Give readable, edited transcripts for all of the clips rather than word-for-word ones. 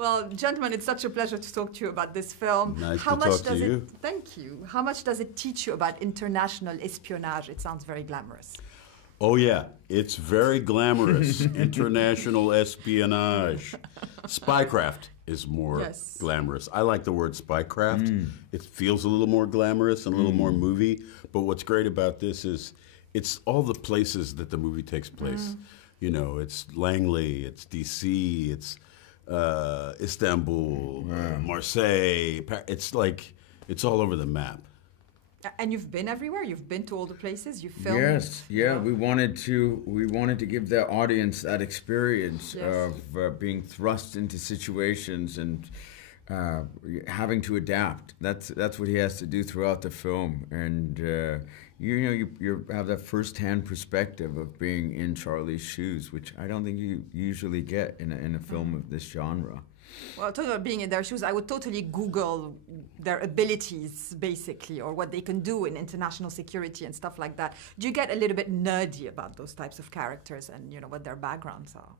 Well, gentlemen, it's such a pleasure to talk to you about this film. Nice to talk to you. Thank you. How much does it teach you about international espionage? It sounds very glamorous. Oh, yeah. It's very glamorous. International espionage. Spycraft is more glamorous. I like the word spycraft. It feels a little more glamorous and a little more movie. But what's great about this is it's all the places that the movie takes place. You know, it's Langley, it's D.C., it's Istanbul, Marseille. It's like, it's all over the map. And you've been everywhere. You've been to all the places. You filmed. Yes, yeah. We wanted to give the audience that experience of being thrust into situations and having to adapt. That's what he has to do throughout the film. And you have that first-hand perspective of being in Charlie's shoes, which I don't think you usually get in a film of this genre. Well, talking about being in their shoes, I would totally Google their abilities, basically, or what they can do in international security and stuff like that. Do you get a little bit nerdy about those types of characters and, you know, what their backgrounds are?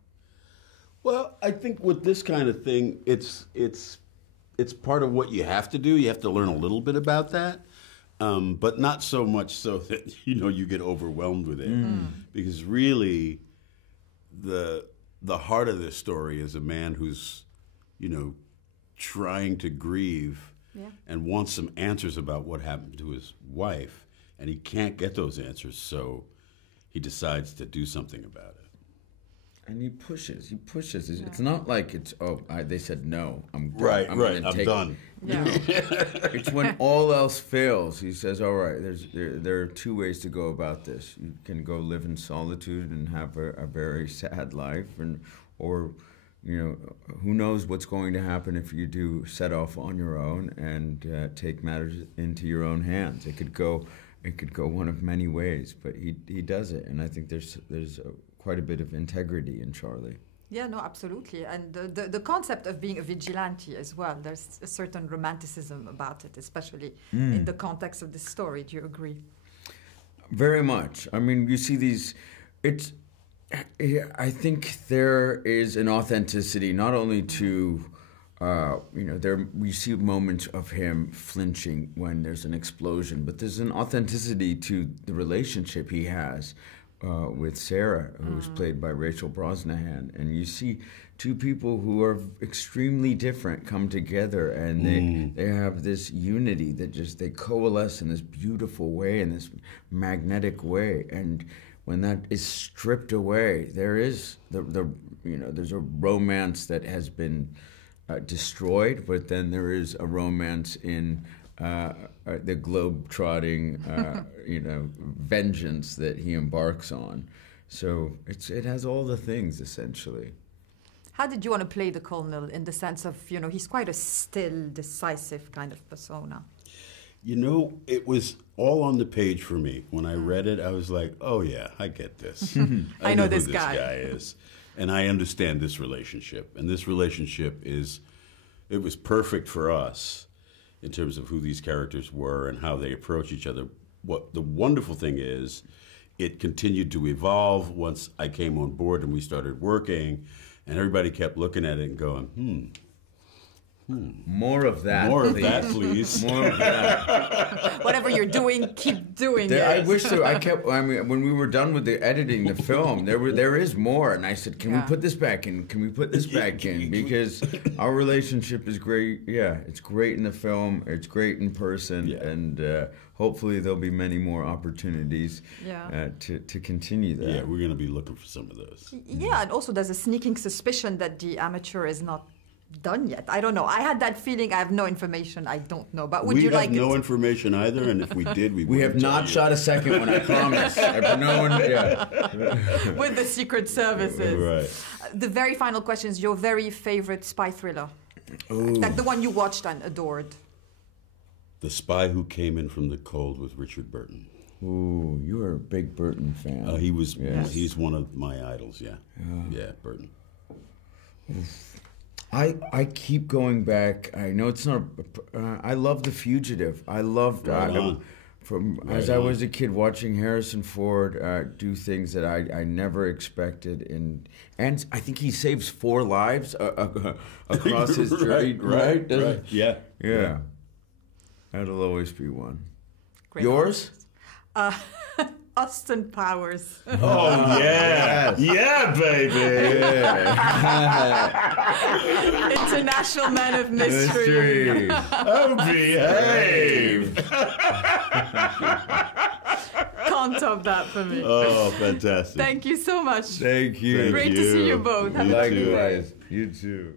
Well, I think with this kind of thing, it's part of what you have to do. You have to learn a little bit about that, but not so much so that, you know, you get overwhelmed with it. Because really, the heart of this story is a man who's, you know, trying to grieve and wants some answers about what happened to his wife, and he can't get those answers, so he decides to do something about it. And he pushes. Yeah. It's not like it's, they said no, I'm done. Yeah. It's when all else fails, he says, all right, there are two ways to go about this. You can go live in solitude and have a very sad life, or you know, who knows what's going to happen if you do set off on your own and take matters into your own hands. It could go one of many ways, but he does it, and I think there's quite a bit of integrity in Charlie. Yeah, no, absolutely, and the concept of being a vigilante as well. There's a certain romanticism about it, especially in the context of this story. Do you agree? Very much. I mean, you see these. I think there is an authenticity, not only to, we see moments of him flinching when there's an explosion, but there's an authenticity to the relationship he has with Sarah, who's played by Rachel Brosnahan. And you see two people who are extremely different come together, and they have this unity that they coalesce in this beautiful way, in this magnetic way. And when that is stripped away, there is there's a romance that has been destroyed, but then there is a romance in the globe-trotting, vengeance that he embarks on. So it has all the things, essentially. How did you want to play the Colonel in the sense of, you know, he's quite a still, decisive kind of persona? You know, it was all on the page for me. When I read it, I was like, oh, yeah, I get this. I know who this this guy is. And I understand this relationship. And this relationship it was perfect for us in terms of who these characters were and how they approach each other. What the wonderful thing is, it continued to evolve once I came on board and we started working, and everybody kept looking at it and going, More of that. More of that, please. More of that. Whatever you're doing, keep doing it. I wish so. When we were done with the editing the film, there is more, and I said, "Can we put this back in? Can we put this back in?" Because our relationship is great. Yeah, it's great in the film. It's great in person, and hopefully there'll be many more opportunities to continue that. Yeah, we're going to be looking for some of those. Yeah, and also there's a sneaking suspicion that the amateur is not done yet. I don't know. I had that feeling. I have no information. I don't know. But would you like? We have no information either, and if we did, we have not shot a second one. I promise. No one. Yeah. With the Secret Services. Right. The very final question is your very favorite spy thriller. Ooh. Like the one you watched and adored. The Spy Who Came In From the Cold with Richard Burton. Ooh, you were a big Burton fan. He's one of my idols. Yeah, Burton. I keep going back. I know it's not. I love The Fugitive. I loved As I was a kid watching Harrison Ford do things that I never expected, and I think he saves 4 lives across his journey. Right. Yeah. That'll always be one. Great. Yours? Austin Powers. Oh yeah, yeah, baby. International Man of Mystery. Oh, behave. Can't top that for me. Oh, fantastic. Thank you so much. Thank you. Thank Great you. to see you both. Have a You good too. Likewise. You too.